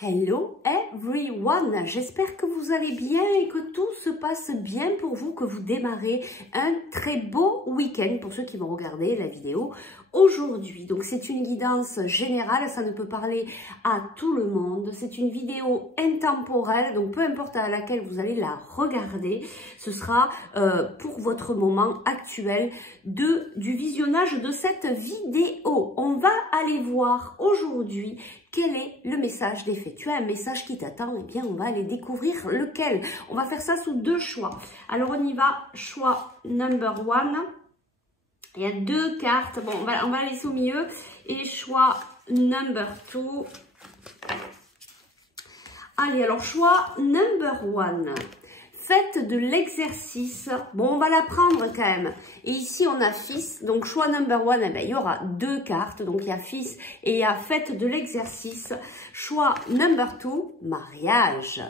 Hello everyone, j'espère que vous allez bien et que tout se passe bien pour vous, que vous démarrez un très beau week-end pour ceux qui vont regarder la vidéo aujourd'hui. Donc c'est une guidance générale, ça ne peut parler à tout le monde, c'est une vidéo intemporelle, donc peu importe à laquelle vous allez la regarder, ce sera pour votre moment actuel du visionnage de cette vidéo. On va aller voir aujourd'hui quel est le message des faits. Tu as un message qui t'attend, et bien on va aller découvrir lequel. On va faire ça sous deux choix. Alors on y va, choix number one. Il y a deux cartes, bon on va aller au milieu. Et choix number two. Allez, alors choix number one. Faites de l'exercice. Bon, on va la prendre quand même. Et ici, on a fils. Donc, choix number one, eh bien, il y aura deux cartes. Donc, il y a fils et il y a faites de l'exercice. Choix number two, mariage.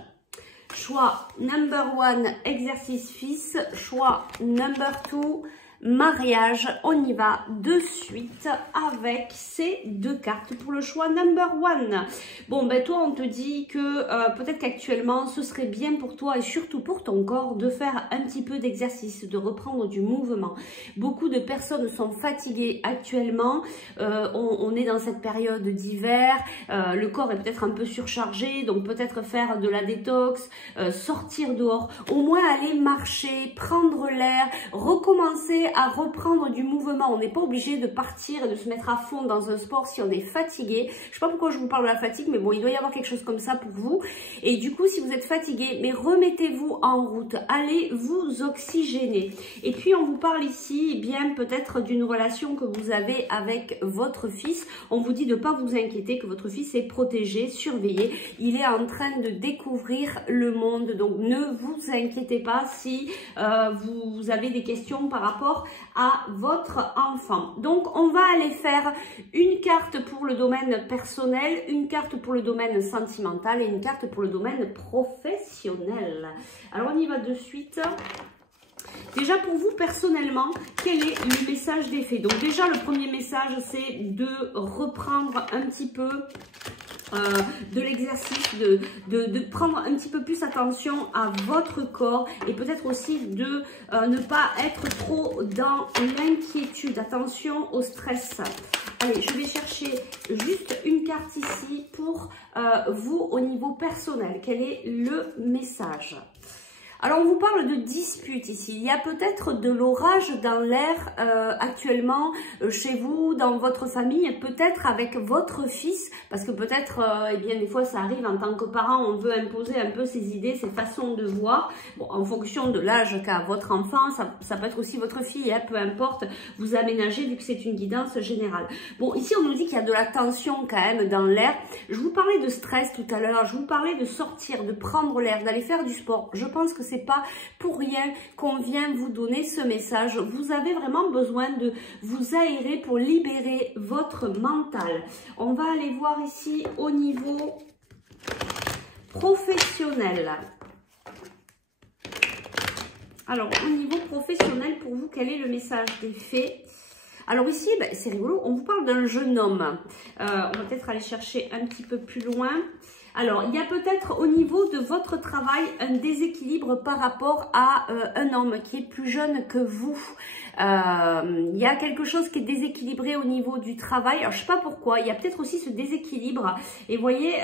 Choix number one, exercice fils. Choix number two, mariage. On y va de suite avec ces deux cartes pour le choix number one. Bon, ben toi, on te dit que peut-être qu'actuellement, ce serait bien pour toi et surtout pour ton corps de faire un petit peu d'exercice, de reprendre du mouvement. Beaucoup de personnes sont fatiguées actuellement. On est dans cette période d'hiver. Le corps est peut-être un peu surchargé, donc peut-être faire de la détox, sortir dehors, au moins aller marcher, prendre l'air, recommencer à reprendre du mouvement. On n'est pas obligé de partir et de se mettre à fond dans un sport si on est fatigué. Je sais pas pourquoi je vous parle de la fatigue, mais bon, il doit y avoir quelque chose comme ça pour vous. Et du coup, si vous êtes fatigué, mais remettez-vous en route, allez vous oxygéner. Et puis, on vous parle ici, eh bien, peut-être d'une relation que vous avez avec votre fils. On vous dit de ne pas vous inquiéter, que votre fils est protégé, surveillé. Il est en train de découvrir le monde. Donc, ne vous inquiétez pas si vous avez des questions par rapport à votre enfant. Donc, on va aller faire une carte pour le domaine personnel, une carte pour le domaine sentimental et une carte pour le domaine professionnel. Alors, on y va de suite. Déjà, pour vous, personnellement, quel est le message des faits? Donc, déjà, le premier message, c'est de reprendre un petit peu de l'exercice, de prendre un petit peu plus attention à votre corps et peut-être aussi de ne pas être trop dans l'inquiétude. Attention au stress. Allez, je vais chercher juste une carte ici pour vous au niveau personnel. Quel est le message? Alors, on vous parle de dispute ici. Il y a peut-être de l'orage dans l'air actuellement chez vous, dans votre famille, peut-être avec votre fils, parce que peut-être, eh bien, des fois, ça arrive en tant que parent, on veut imposer un peu ses idées, ses façons de voir. Bon, en fonction de l'âge qu'a votre enfant, ça peut être aussi votre fille, hein, peu importe, vous aménagez vu que c'est une guidance générale. Bon, ici, on nous dit qu'il y a de la tension quand même dans l'air. Je vous parlais de stress tout à l'heure, je vous parlais de sortir, de prendre l'air, d'aller faire du sport. Je pense que c'est pas pour rien qu'on vient vous donner ce message. Vous avez vraiment besoin de vous aérer pour libérer votre mental. On va aller voir ici au niveau professionnel. Alors, au niveau professionnel, pour vous, quel est le message des faits? Alors ici, ben, c'est rigolo, on vous parle d'un jeune homme. On va peut-être aller chercher un petit peu plus loin. Alors, il y a peut-être au niveau de votre travail un déséquilibre par rapport à un homme qui est plus jeune que vous. Il y a quelque chose qui est déséquilibré au niveau du travail. Alors, je ne sais pas pourquoi. Il y a peut-être aussi ce déséquilibre. Et vous voyez,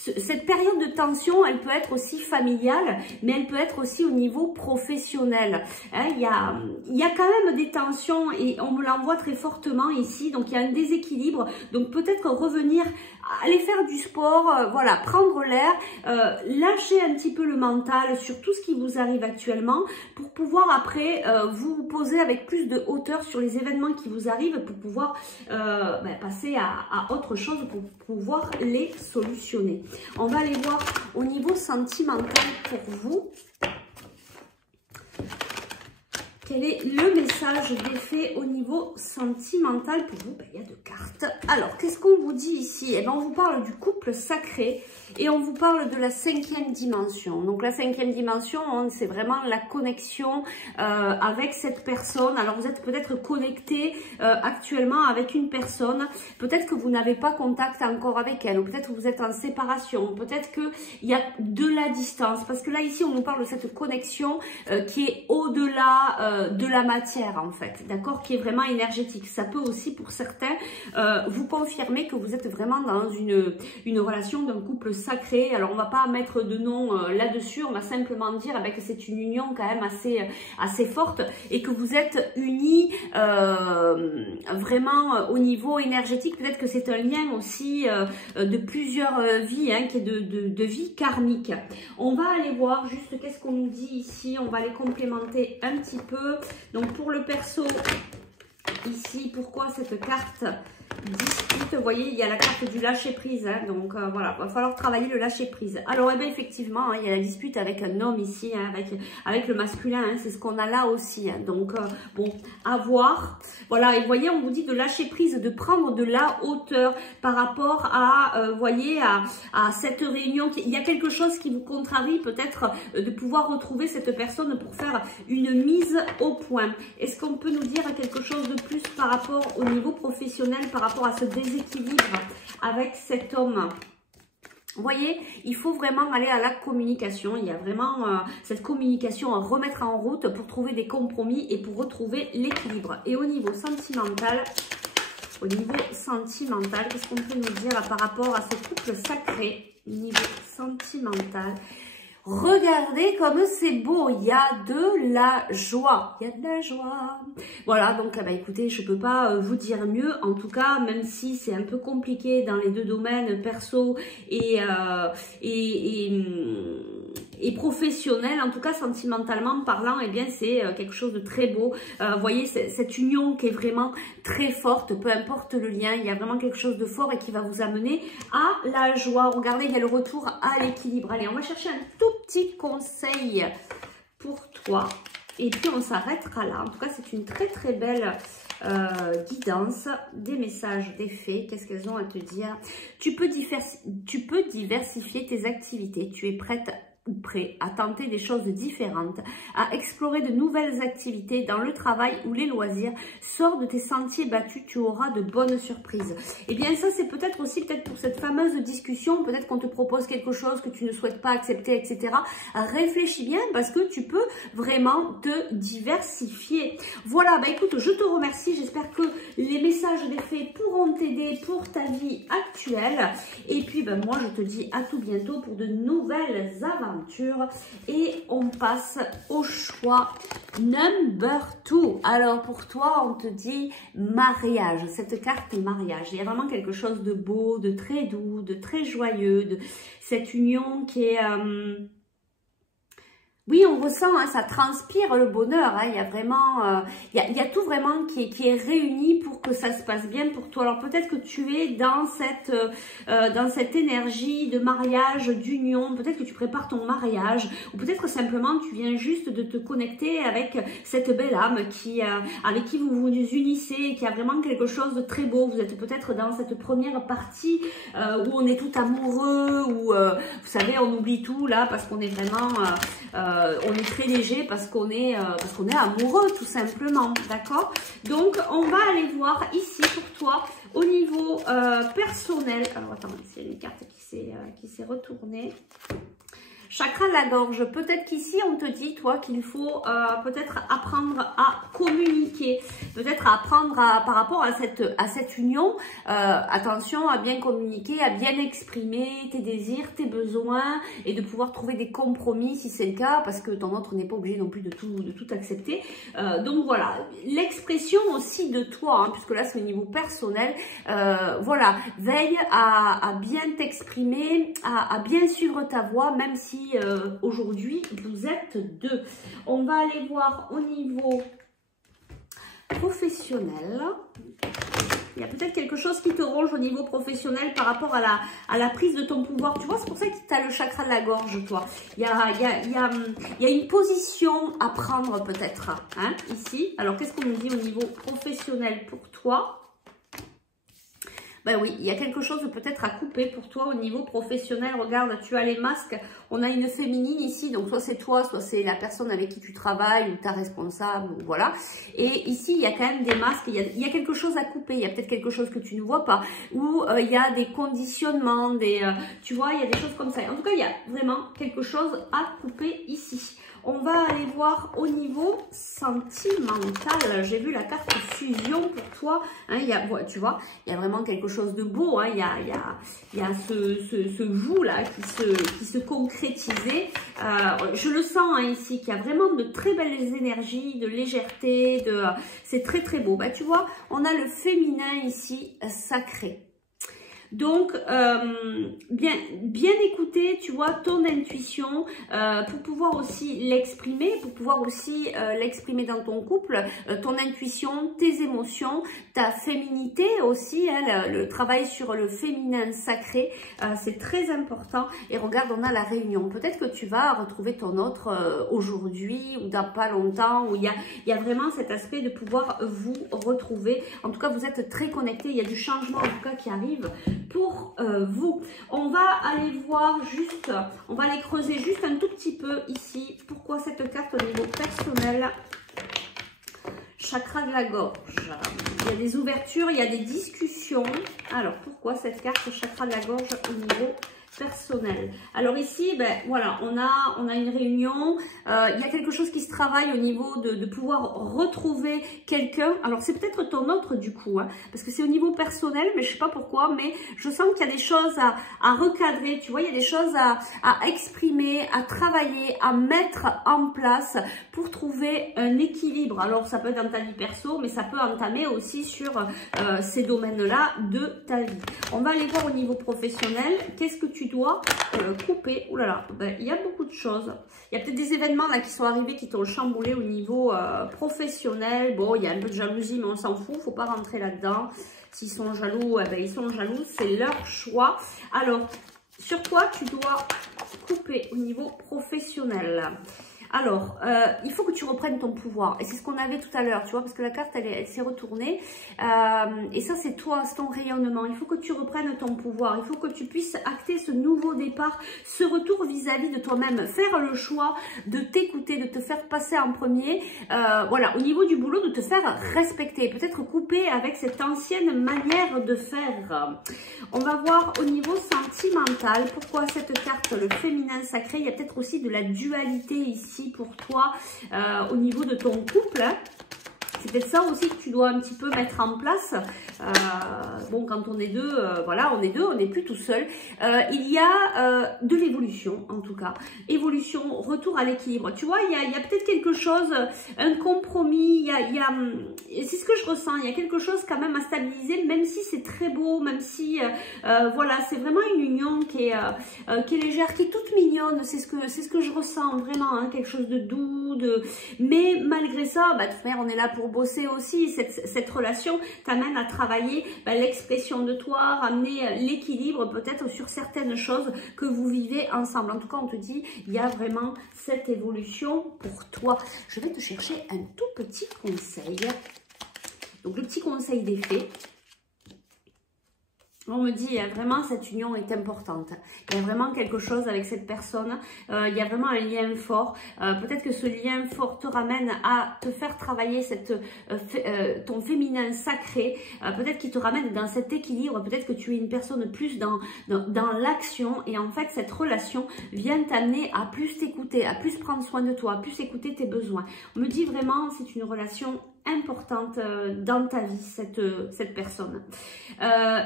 cette période de tension, elle peut être aussi familiale, mais elle peut être aussi au niveau professionnel. Hein, il y a quand même des tensions et on me l'envoie très fortement ici. Donc, il y a un déséquilibre. Donc, peut-être revenir, aller faire du sport, voilà, prendre l'air, lâcher un petit peu le mental sur tout ce qui vous arrive actuellement pour pouvoir après vous poser avec plus de hauteur sur les événements qui vous arrivent pour pouvoir passer à autre chose pour pouvoir les solutionner. On va aller voir au niveau sentimental pour vous. Quel est le message d'effet au niveau sentimental pour vous? Il y a 2 cartes. Alors, qu'est-ce qu'on vous dit ici? Eh bien, on vous parle du couple sacré et on vous parle de la 5e dimension. Donc, la 5e dimension, c'est vraiment la connexion avec cette personne. Alors, vous êtes peut-être connecté actuellement avec une personne. Peut-être que vous n'avez pas contact encore avec elle, ou peut-être que vous êtes en séparation. Peut-être qu'il y a de la distance. Parce que là, ici, on nous parle de cette connexion qui est au-delà de la matière en fait, d'accord, qui est vraiment énergétique. Ça peut aussi pour certains vous confirmer que vous êtes vraiment dans une relation d'un couple sacré. Alors on va pas mettre de nom là-dessus, on va simplement dire que c'est une union quand même assez forte et que vous êtes unis vraiment au niveau énergétique. Peut-être que c'est un lien aussi de plusieurs vies, hein, qui est de vie karmique. On va aller voir juste qu'est-ce qu'on nous dit ici, on va les complémenter un petit peu. Donc pour le perso, ici, pourquoi cette carte dispute? Vous voyez, il y a la carte du lâcher prise, hein, donc voilà, il va falloir travailler le lâcher prise. Alors, eh bien, effectivement, hein, il y a la dispute avec un homme ici, hein, avec le masculin, hein, c'est ce qu'on a là aussi. Hein, donc, bon, à voir. Voilà, et vous voyez, on vous dit de lâcher prise, de prendre de la hauteur par rapport à, voyez, à cette réunion. Il y a quelque chose qui vous contrarie, peut-être, de pouvoir retrouver cette personne pour faire une mise au point. Est-ce qu'on peut nous dire quelque chose de plus par rapport au niveau professionnel, par rapport à ce déséquilibre avec cet homme? Vous voyez, il faut vraiment aller à la communication. Il y a vraiment cette communication à remettre en route pour trouver des compromis et pour retrouver l'équilibre. Et au niveau sentimental, qu'est-ce qu'on peut nous dire par rapport à ce couple sacré? Niveau sentimental, regardez comme c'est beau, il y a de la joie, il y a de la joie. Voilà, donc écoutez, je peux pas vous dire mieux, en tout cas, même si c'est un peu compliqué dans les deux domaines, perso et professionnel, en tout cas sentimentalement parlant, eh bien c'est quelque chose de très beau. Vous voyez, cette union qui est vraiment très forte, peu importe le lien, il y a vraiment quelque chose de fort et qui va vous amener à la joie. Regardez, il y a le retour à l'équilibre. Allez, on va chercher un tout petit conseil pour toi et puis on s'arrêtera là. En tout cas, c'est une très très belle guidance, des messages, des faits. Qu'est-ce qu'elles ont à te dire? Tu peux diversifier tes activités. Tu es prête ou prêt à tenter des choses différentes, à explorer de nouvelles activités dans le travail ou les loisirs. Sors de tes sentiers battus, tu auras de bonnes surprises. Et bien ça, c'est peut-être aussi pour cette fameuse discussion, peut-être qu'on te propose quelque chose que tu ne souhaites pas accepter, etc. Réfléchis bien parce que tu peux vraiment te diversifier. Voilà, écoute, je te remercie. J'espère que les messages des faits pourront t'aider pour ta vie actuelle. Et puis, moi, je te dis à tout bientôt pour de nouvelles aventures. Et on passe au choix number 2. Alors pour toi, on te dit mariage. Cette carte mariage, il y a vraiment quelque chose de beau, de très doux, de très joyeux, de cette union qui est... Oui, on ressent, hein, ça transpire le bonheur. Hein, il y a vraiment, il y a tout vraiment qui est réuni pour que ça se passe bien pour toi. Alors peut-être que tu es dans cette énergie de mariage, d'union. Peut-être que tu prépares ton mariage, ou peut-être simplement tu viens juste de te connecter avec cette belle âme avec qui vous vous unissez, qui a vraiment quelque chose de très beau. Vous êtes peut-être dans cette première partie où on est tout amoureux, où vous savez, on oublie tout là parce qu'on est vraiment on est très léger parce qu'on est amoureux tout simplement, d'accord? Donc on va aller voir ici pour toi au niveau personnel. Alors attends, il y a une carte qui s'est retournée. Chakra de la gorge, peut-être qu'ici on te dit toi qu'il faut peut-être apprendre à communiquer, peut-être apprendre par rapport à cette union, attention à bien communiquer, à bien exprimer tes désirs, tes besoins et de pouvoir trouver des compromis si c'est le cas, parce que ton autre n'est pas obligé non plus de tout accepter. Donc voilà, l'expression aussi de toi, hein, puisque là c'est au niveau personnel, voilà, veille à bien t'exprimer, à bien suivre ta voix, même si aujourd'hui vous êtes deux. On va aller voir au niveau professionnel. Il y a peut-être quelque chose qui te ronge au niveau professionnel par rapport à la prise de ton pouvoir. Tu vois, c'est pour ça que tu as le chakra de la gorge, toi. Il y a une position à prendre peut-être, hein, ici. Alors, qu'est-ce qu'on nous dit au niveau professionnel pour toi? Ben oui, il y a quelque chose peut-être à couper pour toi au niveau professionnel. Regarde, tu as les masques. On a une féminine ici, donc soit c'est toi, soit c'est la personne avec qui tu travailles ou ta responsable, ou voilà. Et ici, il y a quand même des masques. Il y a quelque chose à couper. Il y a peut-être quelque chose que tu ne vois pas. Ou il y a des conditionnements, tu vois, il y a des choses comme ça. En tout cas, il y a vraiment quelque chose à couper ici. On va aller voir au niveau sentimental. J'ai vu la carte fusion pour toi. Hein, tu vois, il y a vraiment quelque chose de beau. Hein, il y a ce vous là qui se concrétisait. Je le sens hein, ici, qu'il y a vraiment de très belles énergies, de légèreté. C'est très très beau. Bah, tu vois, on a le féminin ici, sacré. Donc, bien écouter, tu vois, ton intuition pour pouvoir aussi l'exprimer, dans ton couple, ton intuition, tes émotions, ta féminité aussi, hein, le travail sur le féminin sacré, c'est très important. Et regarde, on a la réunion. Peut-être que tu vas retrouver ton autre aujourd'hui ou dans pas longtemps, où il y a vraiment cet aspect de pouvoir vous retrouver. En tout cas, vous êtes très connectés, il y a du changement en tout cas qui arrive pour vous. On va aller voir juste, on va aller creuser juste un tout petit peu ici. Pourquoi cette carte au niveau personnel? Chakra de la gorge. Il y a des ouvertures, il y a des discussions. Alors, pourquoi cette carte chakra de la gorge au niveau personnel? Alors ici, ben voilà, on a une réunion, il y a quelque chose qui se travaille au niveau de pouvoir retrouver quelqu'un. Alors c'est peut-être ton autre du coup, hein, parce que c'est au niveau personnel, mais je sais pas pourquoi, mais je sens qu'il y a des choses à recadrer, tu vois, il y a des choses à exprimer, à travailler, à mettre en place pour trouver un équilibre. Alors ça peut être dans ta vie perso, mais ça peut entamer aussi sur ces domaines-là de ta vie. On va aller voir au niveau professionnel, qu'est-ce que tu dois couper. Ouh là là, ben, il y a beaucoup de choses. Il y a peut-être des événements là qui sont arrivés qui t'ont chamboulé au niveau professionnel. Bon, il y a un peu de jalousie, mais on s'en fout, faut pas rentrer là-dedans. S'ils sont jaloux, eh ben, ils sont jaloux, c'est leur choix. Alors, sur quoi tu dois couper au niveau professionnel? Alors, il faut que tu reprennes ton pouvoir. Et c'est ce qu'on avait tout à l'heure, tu vois, parce que la carte, elle s'est retournée. Et ça, c'est toi, c'est ton rayonnement. Il faut que tu reprennes ton pouvoir. Il faut que tu puisses acter ce nouveau départ, ce retour vis-à-vis de toi-même. Faire le choix de t'écouter, de te faire passer en premier. Voilà, au niveau du boulot, de te faire respecter. Peut-être couper avec cette ancienne manière de faire. On va voir au niveau sentimental. Pourquoi cette carte, le féminin sacré? Il y a peut-être aussi de la dualité ici pour toi au niveau de ton couple. Hein. C'est peut-être ça aussi que tu dois un petit peu mettre en place. Bon, quand on est deux, voilà, on est deux, on n'est plus tout seul. Il y a de l'évolution, en tout cas. Évolution, retour à l'équilibre. Tu vois, il y a peut-être quelque chose, un compromis, c'est ce que je ressens, il y a quelque chose quand même à stabiliser, même si c'est très beau, même si, voilà, c'est vraiment une union qui est légère, qui est toute mignonne. C'est ce que je ressens, vraiment, hein, quelque chose de doux, mais malgré ça, bah, de toute manière, on est là pour bosser aussi. Cette relation t'amène à travailler l'expression de toi, ramener l'équilibre peut-être sur certaines choses que vous vivez ensemble. En tout cas, on te dit, il y a vraiment cette évolution pour toi. Je vais te chercher un tout petit conseil. Donc, le petit conseil des fées. On me dit, vraiment, cette union est importante. Il y a vraiment quelque chose avec cette personne. Il y a vraiment un lien fort. Peut-être que ce lien fort te ramène à te faire travailler ton féminin sacré. Peut-être qu'il te ramène dans cet équilibre. Peut-être que tu es une personne plus dans l'action. Et en fait, cette relation vient t'amener à plus t'écouter, à plus prendre soin de toi, à plus écouter tes besoins. On me dit vraiment, c'est une relation importante dans ta vie, cette personne.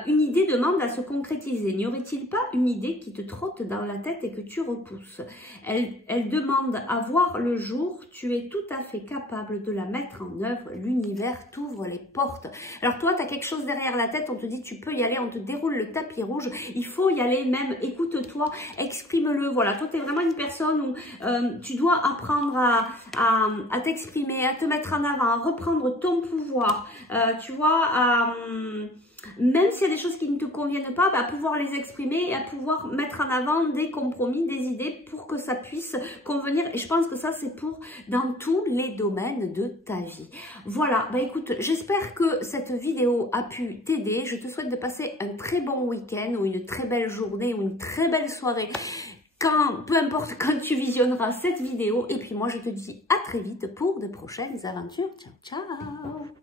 Une idée demande à se concrétiser. N'y aurait-il pas une idée qui te trotte dans la tête et que tu repousses? Elle demande à voir le jour. Tu es tout à fait capable de la mettre en œuvre. L'univers t'ouvre les portes. Alors toi, tu as quelque chose derrière la tête. On te dit, tu peux y aller. On te déroule le tapis rouge. Il faut y aller même. Écoute-toi, exprime-le. Voilà, toi, tu es vraiment une personne où tu dois apprendre à t'exprimer, à te mettre en avant, à reprendre prendre ton pouvoir, tu vois, même s'il y a des choses qui ne te conviennent pas, à pouvoir les exprimer et à pouvoir mettre en avant des compromis, des idées pour que ça puisse convenir. Et je pense que ça, c'est pour dans tous les domaines de ta vie. Voilà, écoute, j'espère que cette vidéo a pu t'aider. Je te souhaite de passer un très bon week-end ou une très belle journée ou une très belle soirée. Peu importe quand tu visionneras cette vidéo. Et puis moi, je te dis à très vite pour de prochaines aventures. Ciao, ciao!